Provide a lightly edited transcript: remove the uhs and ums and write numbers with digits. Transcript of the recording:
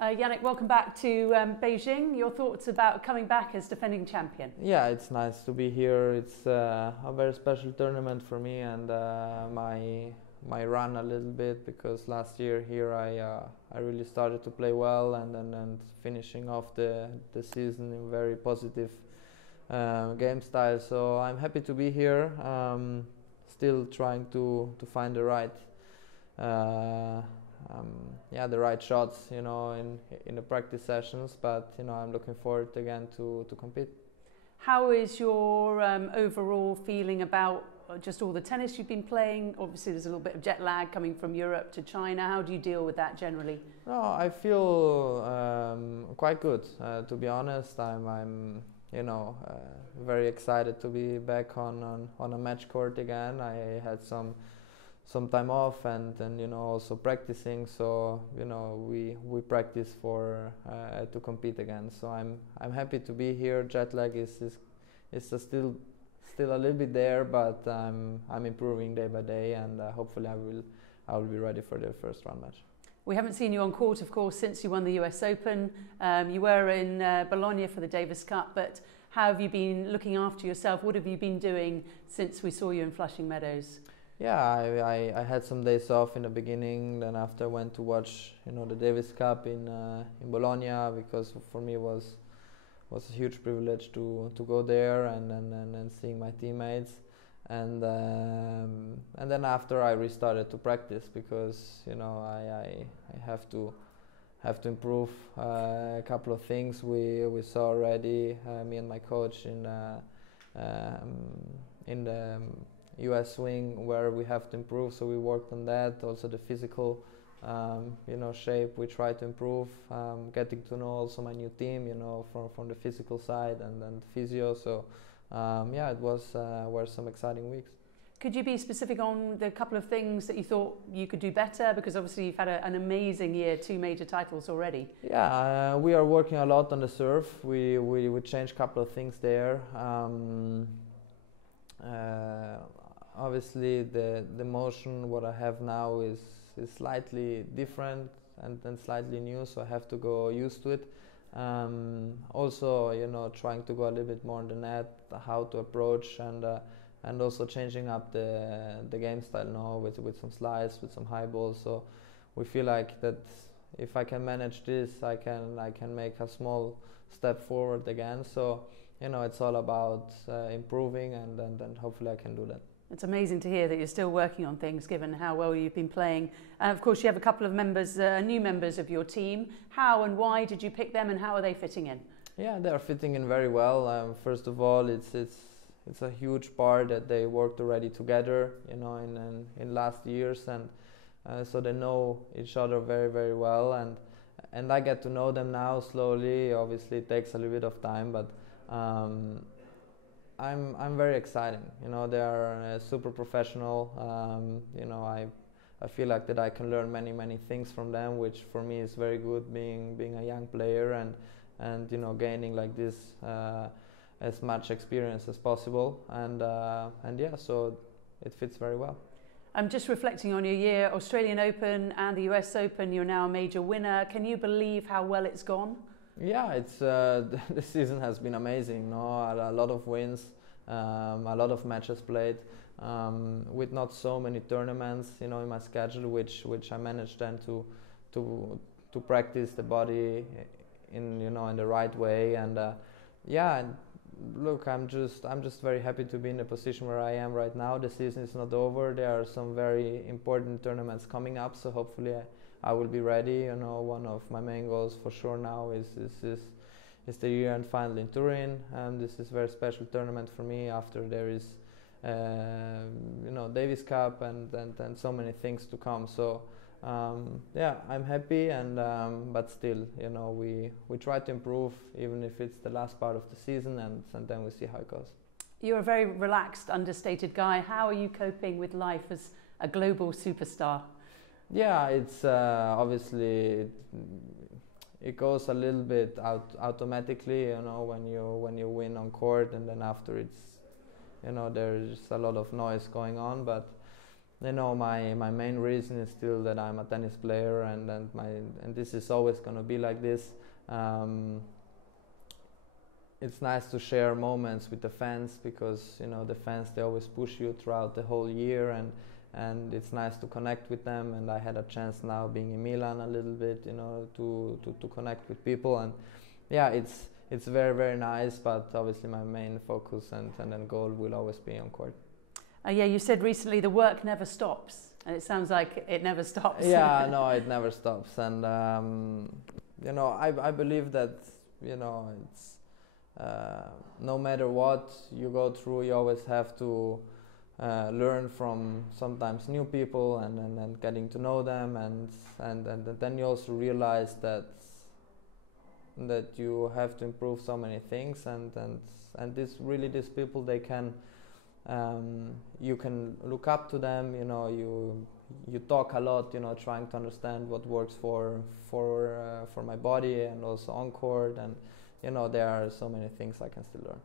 Yannick, welcome back to Beijing. Your thoughts about coming back as defending champion? Yeah, it's nice to be here. It's a very special tournament for me and my run a little bit, because last year here I really started to play well and finishing off the season in very positive game style. So I'm happy to be here. Still trying to find the right. The right shots, in the practice sessions. But I'm looking forward again to compete. How is your overall feeling about just all the tennis you've been playing? Obviously, there's a little bit of jet lag coming from Europe to China. How do you deal with that generally? No, I feel quite good. To be honest, I'm very excited to be back on a match court again. I had some time off and also practicing, so we practice for to compete again. So I'm happy to be here. Jet lag is still a little bit there, but I'm improving day by day, and hopefully I will be ready for the first round match. We haven't seen you on court, of course, since you won the US Open. You were in Bologna for the Davis Cup, but how have you been looking after yourself? What have you been doing since we saw you in Flushing Meadows? Yeah, I had some days off in the beginning. Then after I went to watch, the Davis Cup in Bologna, because for me it was a huge privilege to go there and seeing my teammates. And then after I restarted to practice, because I have to improve a couple of things. We saw already, me and my coach in the US swing, where we have to improve, so we worked on that. Also the physical shape we try to improve, getting to know also my new team, from the physical side and physio. So it were some exciting weeks. Could you be specific on the couple of things that you thought you could do better? Because obviously you've had an amazing year, 2 major titles already. Yeah, we are working a lot on the serve. We changed a couple of things there. Obviously the motion what I have now is slightly different and slightly new, so I have to go used to it. Also, trying to go a little bit more on the net, how to approach, and also changing up the game style now with some slides, with some high balls. So we feel like that if I can manage this, I can make a small step forward again. So it's all about improving, and hopefully I can do that. It's amazing to hear that you're still working on things, given how well you've been playing. Of course, you have a couple of new members of your team. How and why did you pick them, and how are they fitting in? Yeah, they are fitting in very well. First of all, it's a huge part that they worked already together, in last years, and so they know each other very, very well, and I get to know them now slowly. Obviously, it takes a little bit of time, but I'm very excited. They are super professional. I feel like that I can learn many things from them, which for me is very good, being a young player and gaining like this as much experience as possible. And yeah, so it fits very well. I'm just reflecting on your year, Australian Open and the US Open. You're now a major winner. Can you believe how well it's gone? Yeah, it's the season has been amazing. A lot of wins, a lot of matches played, with not so many tournaments, in my schedule, which I managed then to practice the body in the right way. And and look, I'm just very happy to be in the position where I am right now. The season is not over. There are some very important tournaments coming up, so hopefully I will be ready. One of my main goals for sure now is the year-end final in Turin. This is a very special tournament for me. After there is, Davis Cup and so many things to come. So I'm happy, but still, we try to improve, even if it's the last part of the season, and then we see how it goes. You're a very relaxed, understated guy. How are you coping with life as a global superstar? Yeah, it's obviously it goes a little bit automatically, when you win on court, and then after it's, there's a lot of noise going on. But you know, my main reason is still that I'm a tennis player, and this is always going to be like this. It's nice to share moments with the fans, because you know the fans, they always push you throughout the whole year, and it's nice to connect with them. And I had a chance now being in Milan a little bit, you know, to connect with people, and yeah, it's very, very nice. But obviously my main focus and then goal will always be on court. Yeah, you said recently the work never stops, and it sounds like it never stops. Yeah, no, it never stops, and you know, I believe that, you know, it's no matter what you go through, you always have to learn from sometimes new people, and getting to know them, and then you also realize that you have to improve so many things, and these people, they can. You can look up to them, you know, you talk a lot, you know, trying to understand what works for my body, and also on court, and you know, there are so many things I can still learn.